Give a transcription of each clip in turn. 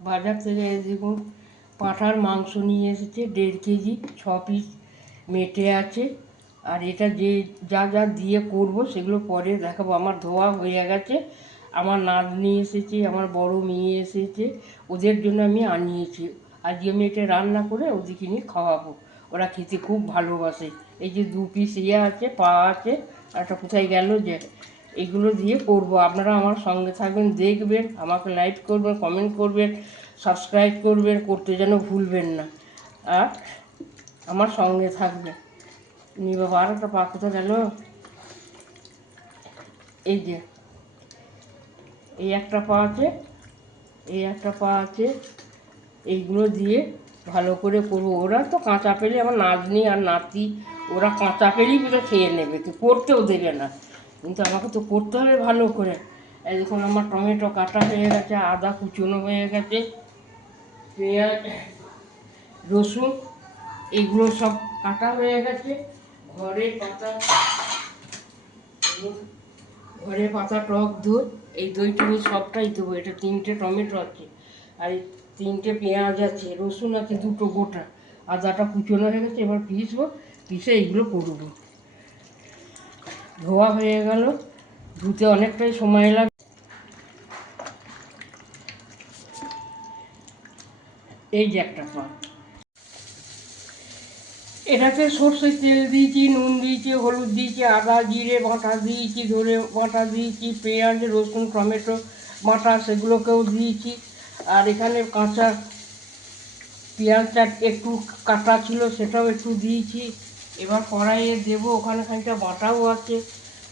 বাজার থেকে দেখুন পাঁঠার মাংস নিয়ে এসেছে 1.5 কেজি, 6 পিস মেটে আছে। আর এটা যে যা যা দিয়ে করব সেগুলো পরে দেখাবো। আমার ধোয়া হয়ে গেছে। আমার নাতনি এসেছে, আমার বড় মেয়ে এসেছে, ওদের জন্য আমি আনিয়েছি। আজকে আমি এটা রান্না করে ওদেরকে নিয়ে খাওয়াবো। ওরা খেতে খুব ভালোবাসে। এই যে 2 পিস আছে, পা আছে, আর একটা কোথায় গেল যে, এগুলো দিয়ে করব। আপনারা আমার সঙ্গে থাকবেন, দেখবেন, আমাকে লাইক করবেন, কমেন্ট করবেন, সাবস্ক্রাইব করবেন, করতে যেন ভুলবেন না। আর আমার সঙ্গে থাকবেন। নি বাবা, আর একটা পা কোথায় গেল? এই যে এই একটা পা আছে, এই একটা পা আছে। এইগুলো দিয়ে ভালো করে করবো। ওরা তো কাঁচা পেলে, আমার নাতনি আর নাতি, ওরা কাঁচা পেলেই পুরো খেয়ে নেবে, তো করতেও দেবে না। কিন্তু আমাকে তো করতে হবে ভালো করে। এই দেখুন আমার টমেটো কাটা হয়ে গেছে, আদা কুচনো হয়ে গেছে, পেঁয়াজ, রসুন, এগুলো সব কাটা হয়ে গেছে। ঘরে পাতা টক দই, এই দইটা আমি সবটাই দেবো। এটা 3টে টমেটো আছে, আর 3টে পেঁয়াজ আছে, রসুন আছে 2টো গোটা, আদাটা কুচনো হয়ে গেছে। এবার পিসবো, পিসে এইগুলো করবো। ধোয়া হয়ে গেল, ধুতে অনেকটাই সময় লাগে। এই যে একটা পা, এটাতে সর্ষের তেল দিয়েছি, নুন দিয়েছি, হলুদ দিয়েছি, আদা জিরে বাটা দিয়েছি, ধরে বাটা দিয়েছি, পেঁয়াজ রসুন টমেটো বাটা সেগুলোকেও দিয়েছি। আর এখানে কাঁচা পেঁয়াজটা একটু কাটা ছিল, সেটাও একটু দিয়েছি। এবার কড়াইয়ে দেবো, ওখানে খানিকটা বাটাও আছে,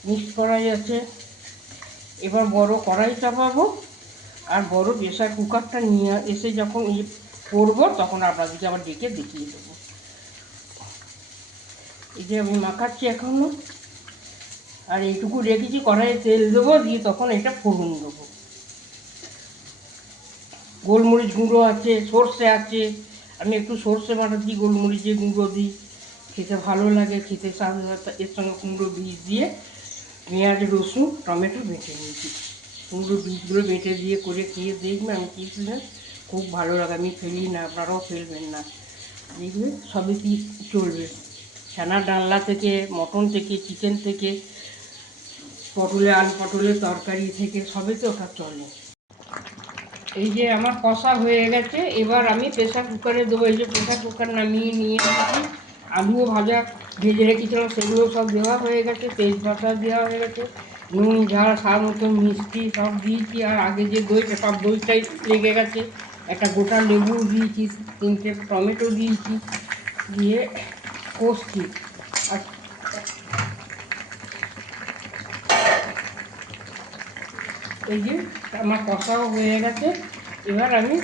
মিক্সড কড়াই আছে। এবার বড় কড়াই চাপাবো, আর বড় প্রেসার কুকারটা নিয়ে এসে যখন করবো তখন আপনাদেরকে আবার ডেকে দেখিয়ে দেবো। এই যে আমি মাখাচ্ছি এখনও, আর এইটুকু রেখেছি। কড়াইয়ে তেল দেবো, দিয়ে তখন এটা ফোড়ন দেবো। গোলমরিচ গুঁড়ো আছে, সর্ষে আছে, আমি একটু সর্ষে বাটা দিই, গোলমরিচের গুঁড়ো দিই, খেতে ভালো লাগে। খেতে সাথে সাথে এর সঙ্গে কুমড়ো বীজ দিয়ে পেঁয়াজ রসুন টমেটো বেটে নিয়েছি। কুমড়ো বীজগুলো বেটে দিয়ে করে খেয়ে দেখবেন, আমি খেয়েছিলাম, খুব ভালো লাগে। আমি ফেলি না, আপনারাও ফেলবেন না, দেখবেন সবই কি চলবে। ছানার ডালনা থেকে, মটন থেকে, চিকেন থেকে, আলু পটলের তরকারি থেকে, সবই তো ওটা চলে। এই যে আমার কষা হয়ে গেছে, এবার আমি প্রেসার কুকারে দেবো। এই যে প্রেসার কুকার নামিয়ে নিয়ে এসেছি। আলুও ভাজা ভেজে রেখেছিলাম, সেগুলো সব দেওয়া হয়ে গেছে, তেজপাতা দেওয়া হয়ে গেছে, নুন ঝাল স্বাদ মতো মিষ্টি সব দিয়েছি। আর আগে যে দইটা, সব দইটাই লেগে গেছে। একটা গোটা লেবু দিয়েছি, 3টে টমেটো দিয়েছি, দিয়ে কষছি। আর এই যে আমার কষাও হয়ে গেছে। এবার আমি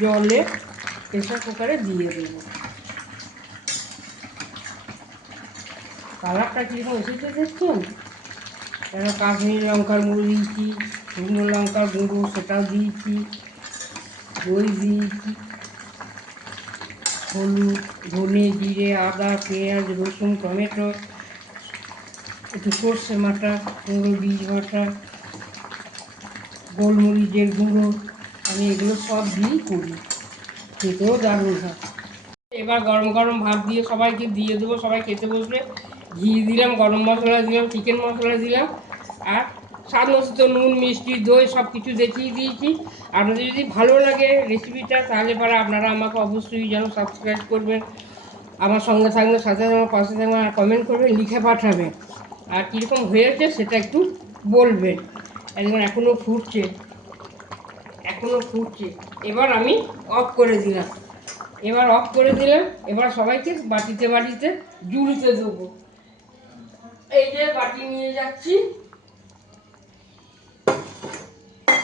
জলে প্রেসার কুকারে দিয়ে দেবো। কালারটা কীরকম এসেছে দেখছেন? এবার কাশ্মীরি লঙ্কার গুঁড়ো দিয়েছি, শুকনো লঙ্কার গুঁড়ো সেটাও দিয়েছি, দই দিয়েছি, হলুদ, ধনে জিরে আদা পেঁয়াজ রসুন টমেটো, একটু সর্ষে বাটা, কুমড়ো বীজ বাটা, গোলমরিচের গুঁড়ো, আমি এগুলো সব দিয়েই করি। খেতেও দারুণ হয়। এবার গরম গরম ভাত দিয়ে সবাইকে দিয়ে দেবো, সবাই খেতে বসবে। ঘি দিলাম, গরম মশলা দিলাম, চিকেন মশলা দিলাম, আর স্বাদ মতো নুন মিষ্টি দই সব কিছু দেখিয়ে দিয়েছি। আপনাদের যদি ভালো লাগে রেসিপিটা, তাহলে পরে আপনারা আমাকে অবশ্যই যেন সাবস্ক্রাইব করবেন, আমার সঙ্গে থাকবেন, সাথে আমার পাশে থাকবেন, আর কমেন্ট করবেন, লিখে পাঠাবেন। আর কীরকম হয়েছে সেটা একটু বলবেন। একদম এখনও ফুটছে, এখনও ফুটছে। এবার আমি অফ করে দিলাম। এবার সবাইকে বাটিতে বাটিতে জুড়িতে দেবো। এই যে বাটি নিয়ে যাচ্ছি,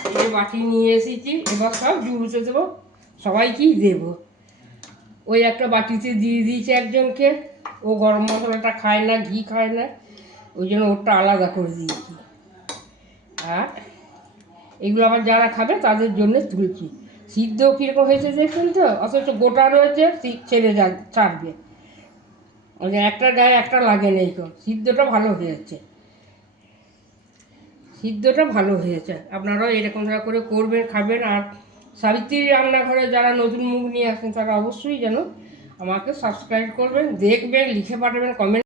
এই যে বাটি নিয়ে এসেছি, এবার সব জুড়িতে দেবো, সবাইকেই দেবো। ওই একটা বাটিতে দিয়ে দিয়েছে একজনকে, ও গরম মশলাটা খায় না, ঘি খায় না, ওই জন্য ওটা আলাদা করে দিয়েছি। আর এগুলো আবার যারা খাবে তাদের জন্য তুলছি। সিদ্ধ কীরকম হয়েছে দেখছেন তো, অথচ গোটা রয়েছে, ছেড়ে ছাড়বে, ওই যে একটার গায়ে একটা লাগে নেই। তো সিদ্ধটা ভালো হয়েছে, সিদ্ধটা ভালো হয়েছে। আপনারাও এরকম করে করবেন, খাবেন। আর সাবিত্রীর রান্নাঘরে যারা নতুন মুখ নিয়ে আসেন তারা অবশ্যই যেন আমাকে সাবস্ক্রাইব করবেন, দেখবেন, লিখে পাঠাবেন, কমেন্ট